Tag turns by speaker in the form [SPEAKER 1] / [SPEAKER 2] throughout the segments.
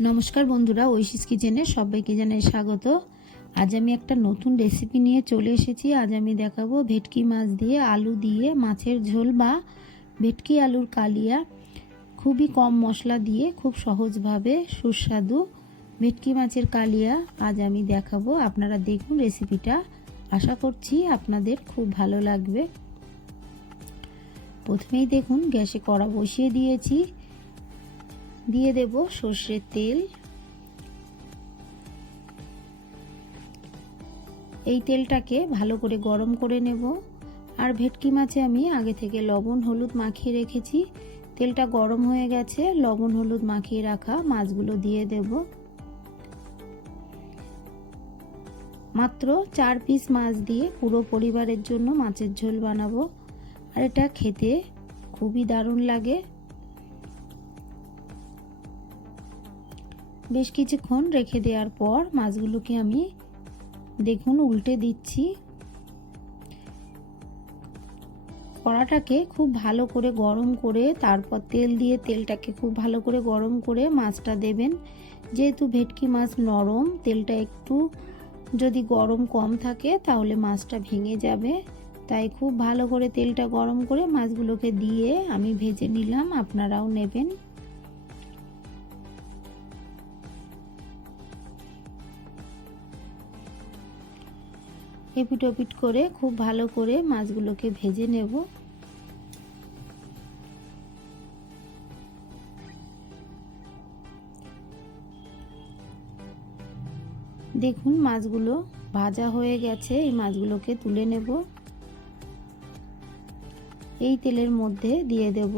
[SPEAKER 1] নমস্কার বন্ধুরা, ঐশিস কিচেনে সবাইকে জানাই স্বাগত। আজ আমি একটা নতুন রেসিপি নিয়ে চলে এসেছি। আজ আমি দেখাবো ভেটকি মাছ দিয়ে আলু দিয়ে মাছের ঝোল বা ভেটকি আলুর কালিয়া। খুবই কম মশলা দিয়ে, খুব সহজভাবে সুস্বাদু ভেটকি মাছের কালিয়া আজ আমি দেখাবো। আপনারা দেখুন রেসিপিটা আশা করছি আপনাদের খুব ভালো লাগবে। প্রথমেই দেখুন, গ্যাসে কড়া বসিয়ে দিয়েছি। দিয়ে দেব সর্ষের তেল। এই তেলটাকে ভালো করে গরম করে নেব। আর ভেটকি মাছে আমি আগে থেকে লবণ, হলুদ মাখিয়ে রেখেছি। তেলটা গরম হয়ে গেছে, লবণ, হলুদ মাখিয়ে রাখা মাছগুলো দিয়ে দেব। মাত্র চার পিস মাছ দিয়ে পুরো পরিবারের জন্য মাছের ঝোল বানাবো। আর এটা খেতে খুবই দারুণ লাগে। বেশ কিছুক্ষণ রেখে দেওয়ার পর মাছগুলোকে আমি দেখুন উল্টে দিচ্ছি। কড়াটাকে খুব ভালো করে গরম করে তারপর তেল দিয়ে তেলটাকে খুব ভালো করে গরম করে মাছটা দেবেন। যেহেতু ভেটকি মাছ নরম, তেলটা একটু যদি গরম কম থাকে তাহলে মাছটা ভেঙে যাবে। তাই খুব ভালো করে তেলটা গরম করে মাছগুলোকে দিয়ে আমি ভেজে নিলাম, আপনারাও নেবেন। এপিট ওপিট করে খুব ভালো করে মাছগুলোকে ভেজে নেব। দেখুন, মাছগুলো ভাজা হয়ে গেছে, এই মাছগুলোকে তুলে নেব। এই তেলের মধ্যে দিয়ে দেব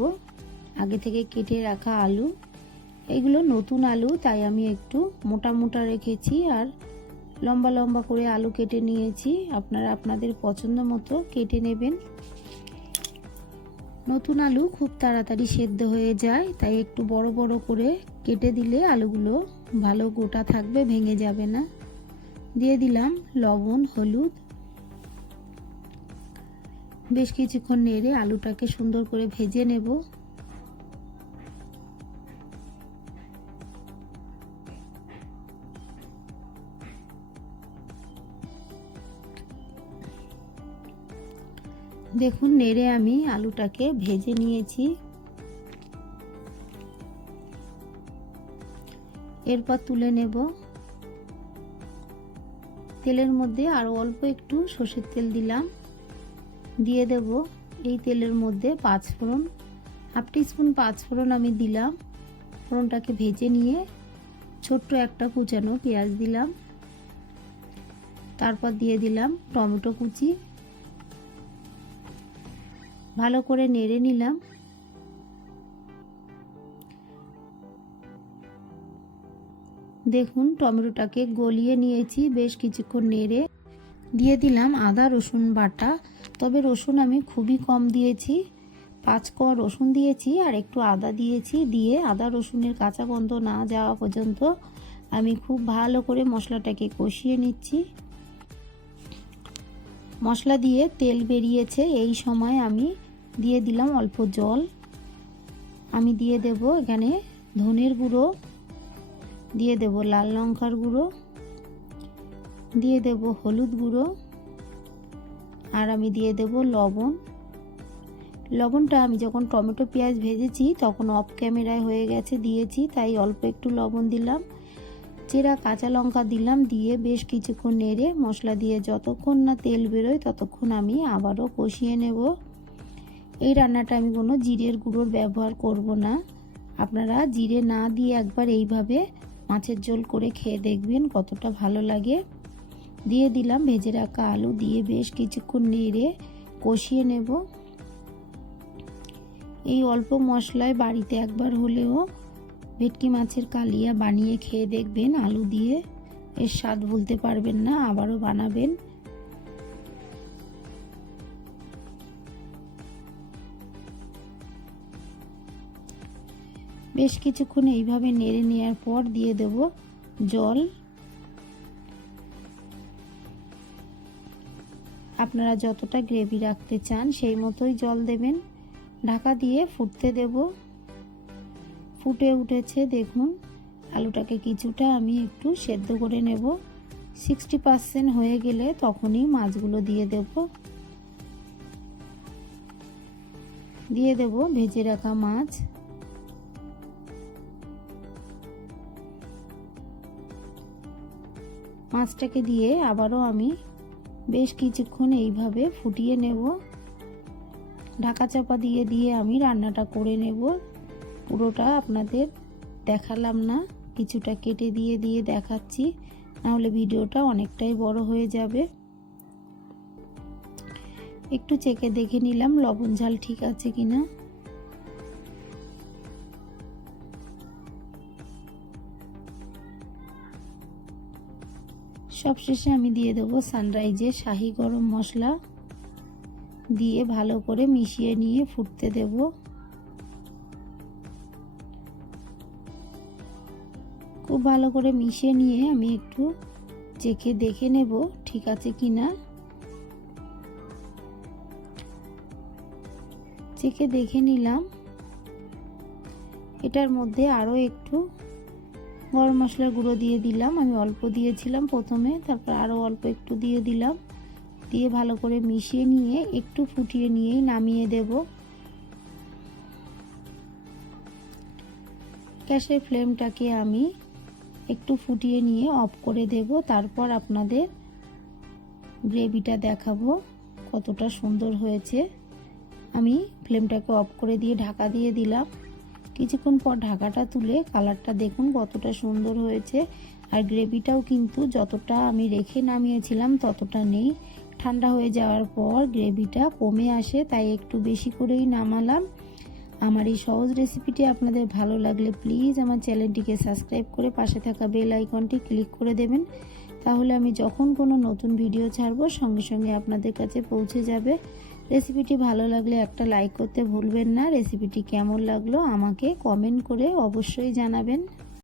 [SPEAKER 1] আগে থেকে কেটে রাখা আলু। এগুলো নতুন আলু, তাই আমি একটু মোটা মোটা রেখেছি আর লম্বা লম্বা করে আলু কেটে নিয়েছি। আপনারা আপনাদের পছন্দ মতো কেটে নেবেন। নতুন আলু খুব তাড়াতাড়ি সেদ্ধ হয়ে যায়, তাই একটু বড় বড় করে কেটে দিলে আলুগুলো ভালো গোটা থাকবে, ভেঙে যাবে না। দিয়ে দিলাম লবণ, হলুদ। বেশ কিছুক্ষণ নেড়ে আলুটাকে সুন্দর করে ভেজে নেব। দেখুন, নেড়ে আমি আলুটাকে ভেজে নিয়েছি। এরপর তুলে নেব। তেলের মধ্যে আরও অল্প একটু সর্ষের তেল দিলাম। দিয়ে দেব এই তেলের মধ্যে পাঁচ ফোড়ন। হাফ টিস্পুন ফোড়ন আমি দিলাম। ফোড়নটাকে ভেজে নিয়ে ছোট্ট একটা কুচানো পেঁয়াজ দিলাম। তারপর দিয়ে দিলাম টমেটো কুচি। ভালো করে নেড়ে নিলাম। দেখুন, টমেটোটাকে গলিয়ে নিয়েছি, বেশ কিছুক্ষণ নেড়ে দিয়ে দিলাম আদা, রসুন বাটা। তবে রসুন আমি খুবই কম দিয়েছি, পাঁচ ক রসুন দিয়েছি আর একটু আদা দিয়েছি দিয়ে আদা, রসুনের কাঁচা গন্ধ না যাওয়া পর্যন্ত আমি খুব ভালো করে মশলাটাকে কষিয়ে নিচ্ছি। মশলা দিয়ে তেল বেরিয়েছে, এই সময় আমি দিয়ে দিলাম অল্প জল। আমি দিয়ে দেব এখানে ধনের গুঁড়ো। দিয়ে দেব লাল লঙ্কার গুঁড়ো। দিয়ে দেব হলুদ গুঁড়ো। আর আমি দিয়ে দেব লবণ। লবণটা আমি যখন টমেটো, পেঁয়াজ ভেজেছি তখন অফ ক্যামেরায় হয়ে গেছে, দিয়েছি, তাই অল্প একটু লবণ দিলাম। চেরা কাঁচা লঙ্কা দিলাম, দিয়ে বেশ কিছুক্ষণ নেড়ে মশলা দিয়ে যতক্ষণ না তেল বেরোয় ততক্ষণ আমি আবারও কষিয়ে নেব। এই রান্নাটা আমি কোনো জিরের গুঁড়োর ব্যবহার করব না। আপনারা জিরে না দিয়ে একবার এইভাবে মাছের ঝোল করে খেয়ে দেখবেন কতটা ভালো লাগে। দিয়ে দিলাম ভেজে রাখা আলু দিয়ে বেশ কিছুক্ষণ নেড়ে কষিয়ে নেব। এই অল্প মশলায় বাড়িতে একবার হলেও ভেটকি মাছের কালিয়া বানিয়ে খেয়ে দেখবেন আলু দিয়ে। এর স্বাদ ভুলতে পারবেন না, আবারও বানাবেন। বেশ কিছুক্ষণ এইভাবে নেড়ে নেওয়ার পর দিয়ে দেব জল। আপনারা যতটা গ্রেভি রাখতে চান সেই মতোই জল দেবেন। ঢাকা দিয়ে ফুটতে দেব। ফুটে উঠেছে, দেখুন, আলুটাকে কিছুটা আমি একটু সেদ্ধ করে নেব। সিক্সটি পার্সেন্ট হয়ে গেলে তখনই মাছগুলো দিয়ে দেব। দিয়ে দেব ভেজে রাখা মাছ। মাছটাকে দিয়ে আবারও আমি বেশ কিছুক্ষণ এইভাবে ফুটিয়ে নেব। ঢাকা চাপা দিয়ে দিয়ে আমি রান্নাটা করে নেব। পুরোটা আপনাদের দেখালাম না, কিছুটা কেটে দিয়ে দিয়ে দেখাচ্ছি, নাহলে ভিডিওটা অনেকটাই বড় হয়ে যাবে। একটু চেকে দেখে নিলাম, লবণ ঝাল ঠিক আছে কিনা। সবশেষে আমি দিয়ে দেবো সানরাইজের শাহি গরম মশলা দিয়ে ভালো করে মিশিয়ে নিয়ে ফুটতে দেব। খুব ভালো করে মিশিয়ে নিয়ে আমি একটু চেখে দেখে নেব ঠিক আছে কি না। চেখে দেখে নিলাম। এটার মধ্যে আরও একটু গরম মশলার গুঁড়ো দিয়ে দিলাম। আমি অল্প দিয়েছিলাম প্রথমে, তারপর আরও অল্প একটু দিয়ে দিলাম। দিয়ে ভালো করে মিশিয়ে নিয়ে একটু ফুটিয়ে নিয়েই নামিয়ে দেব। গ্যাসের ফ্লেমটাকে আমি একটু ফুটিয়ে নিয়ে অফ করে দেব। তারপর আপনাদের গ্রেভিটা দেখাবো কতটা সুন্দর হয়েছে। আমি ফ্লেমটাকে অফ করে দিয়ে ঢাকা দিয়ে দিলাম। কিছুক্ষণ পর ঢাকাটা তুলে কালারটা দেখুন কতটা সুন্দর হয়েছে। আর গ্রেভিটাও কিন্তু যতটা আমি রেখে নামিয়েছিলাম ততটা নেই। ঠান্ডা হয়ে যাওয়ার পর গ্রেভিটা কমে আসে, তাই একটু বেশি করেই নামালাম। আমার এই সহজ রেসিপিটি আপনাদের ভালো লাগলে প্লিজ আমার চ্যানেলটিকে সাবস্ক্রাইব করে পাশে থাকা বেল আইকনটি ক্লিক করে দেবেন। তাহলে আমি যখন কোনো নতুন ভিডিও ছাড়বো সঙ্গে সঙ্গে আপনাদের কাছে পৌঁছে যাবে। রেসিপিটি ভালো লাগলে একটা লাইক করতে ভুলবেন না। রেসিপিটি কেমন লাগল আমাকে কমেন্ট করে অবশ্যই জানাবেন।